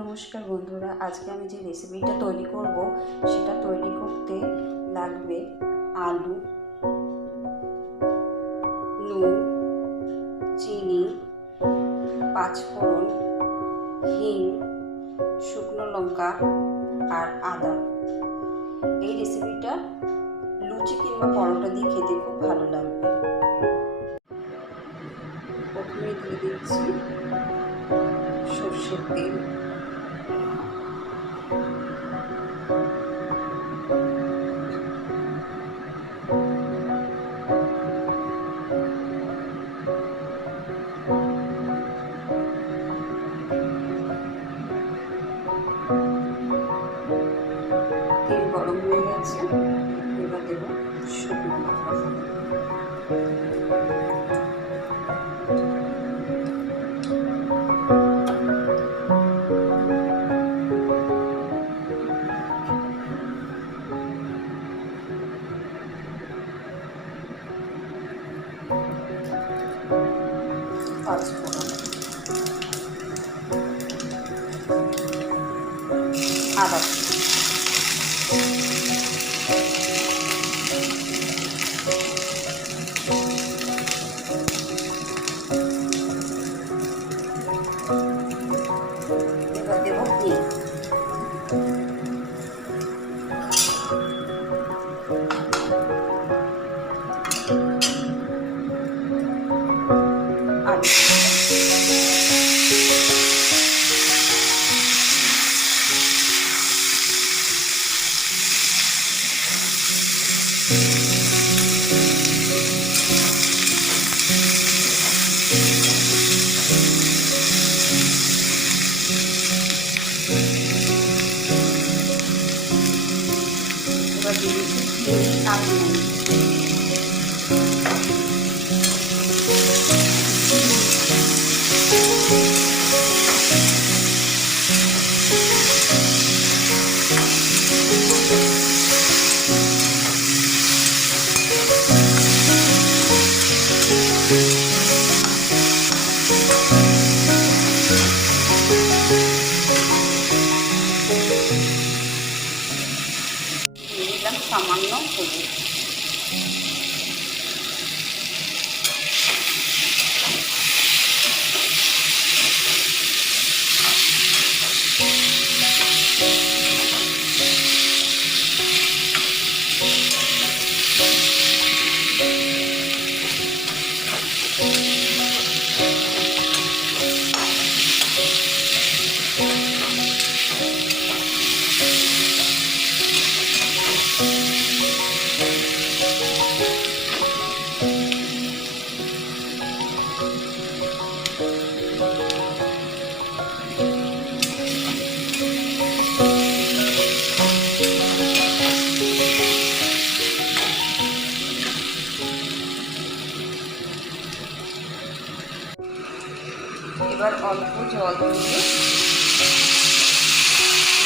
নমস্কার বন্ধুরা, আজকে আমি যে রেসিপিটা তৈরি করব সেটা তৈরি করতে লাগবে আলু, নুন, চিনি, পাঁচফোড়ন, হিং, শুকনো লঙ্কা আর আদা। এই রেসিপিটা লুচি কিংবা পরোটা দিয়ে খেতে খুব ভালো লাগবে। প্রথমে দিয়ে দিচ্ছি সর্ষের তেল, তেল গরম হয়ে গেছে। এবার দেব শুকনো লঙ্কা, পাঁচফোড়ন, আদা, এবার দেব হিং, আলু, এবার দিয়ে দিচ্ছি চিনি আর নুন। দিয়ে দিলাম সামান্য হলুদ। এবার অল্প জল দিয়ে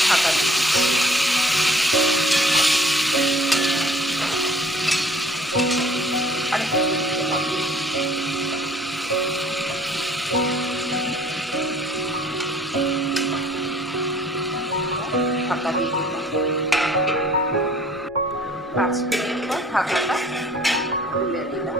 ঢাকা দিচ্ছি। আরেকটু দিতে হবে। ঢাকা দিয়ে দিলাম। 5 মিনিট পর ঢাকাটা খুলে দিলাম।